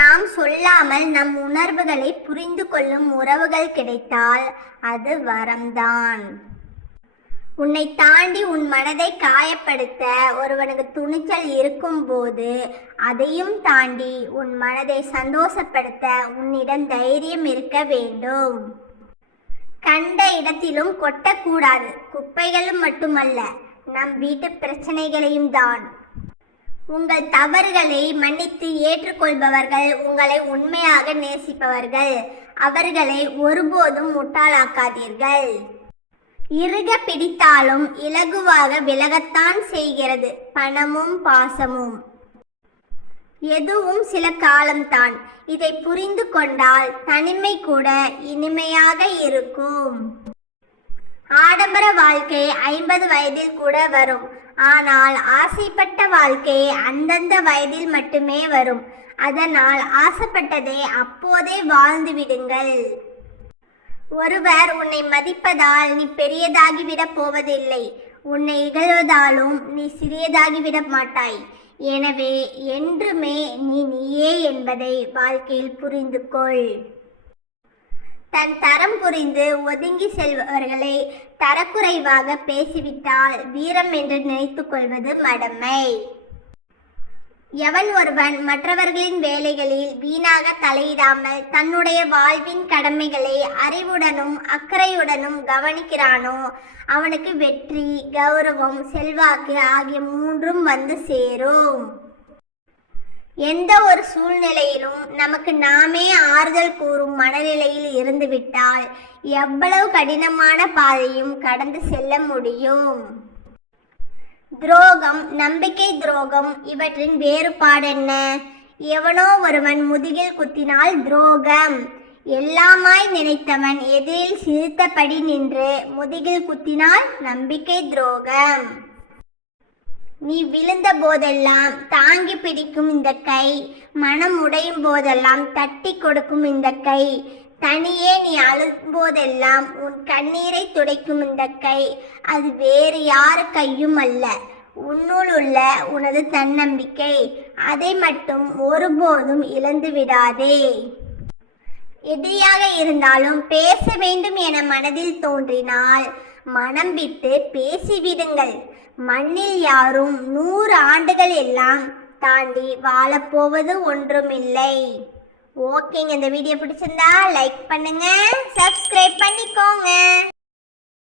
நாம் சொல்லாமல் நம் உணர்வுகளை புரிந்து கொள்ளும் உறவுகள் கிடைத்தால் அது வரம்தான். உன்னை தாண்டி உன் மனதை காயப்படுத்த ஒருவனுக்கு துணிச்சல் இருக்கும்போது அதையும் தாண்டி உன் மனதை சந்தோஷப்படுத்த உன்னிடம் தைரியம் இருக்க வேண்டும். கண்ட இடத்திலும் கொட்டக்கூடாது. குப்பைகளும் மட்டுமல்ல நம் வீட்டு பிரச்சனைகளையும் தான். உங்கள் தவறுகளை மன்னித்து ஏற்றுக்கொள்பவர்கள் உங்களை உண்மையாக நேசிப்பவர்கள். அவர்களை ஒருபோதும் முட்டாளாக்காதீர்கள். இறுக பிடித்தாலும் இலகுவாக விலகத்தான் செய்கிறது. பணமும் பாசமும். எதுவும் சில காலம்தான். இதை புரிந்து கொண்டால் தனிமை கூட இனிமையாக இருக்கும். ஆடம்பர வாழ்க்கை ஐம்பது வயதில் கூட வரும். ஆனால் ஆசைப்பட்ட வாழ்க்கை அந்தந்த வயதில் மட்டுமே வரும். அதனால் ஆசைப்பட்டதை அப்போதே வாழ்ந்து விடுங்கள். ஒருவர் உன்னை மதிப்பதால் நீ பெரியதாகிவிடப் போவதில்லை. உன்னை இகழ்வதாலும் நீ சிறியதாகிவிட மாட்டாய். எனவே என்றுமே நீ நீயே என்பதை வாழ்க்கையில் புரிந்து கொள் தன் தரம் புரிந்து ஒதுங்கி செல்பவர்களை தரக்குறைவாக பேசிவிட்டால் வீரம் என்று நினைத்து கொள்வது மடமை. எவன் ஒருவன் மற்றவர்களின் வேலைகளில் வீணாக தலையிடாமல் தன்னுடைய வாழ்வின் கடமைகளை அறிவுடனும் அக்கறையுடனும் கவனிக்கிறானோ அவனுக்கு வெற்றி கௌரவம் செல்வாக்கு ஆகிய மூன்றும் வந்து சேரும். எந்த ஒரு சூழ்நிலையிலும் நமக்கு நாமே ஆறுதல் கூறும் மனநிலையில் இருந்துவிட்டால் எவ்வளவு கடினமான பாதையும் கடந்து செல்ல முடியும்? துரோகம் நம்பிக்கை துரோகம் இவற்றின் வேறுபாடு என்ன? எவனோ ஒருவன் முதுகில் குத்தினால் துரோகம். எல்லாமாய் நினைத்தவன் எதிரில் சிரித்தபடி நின்று முதுகில் குத்தினால் நம்பிக்கை துரோகம். நீ விழுந்த போதெல்லாம் தாங்கி பிடிக்கும் இந்த கை மனம் உடையும் போதெல்லாம் தட்டி கொடுக்கும் இந்த கை. தனியே நீ அழும்போதெல்லாம் உன் கண்ணீரை துடைக்கும் இந்த கை. அது வேறு யார் கையும் அல்ல. உன்னுள் உள்ள உனது தன்னம்பிக்கை. அதை மட்டும் ஒருபோதும் இழந்து விடாதே. எதிரியாக இருந்தாலும் பேச வேண்டும் என மனதில் தோன்றினால் மனம் விட்டு பேசிவிடுங்கள். மண்ணில் யாரும் நூறு ஆண்டுகள் எல்லாம் தாண்டி வாழப்போவது ஒன்றுமில்லை. ஓகேங்க இந்த வீடியோ பிடிச்சிருந்தா லைக் பண்ணுங்க சப்ஸ்கிரைப் பண்ணிக்கோங்க.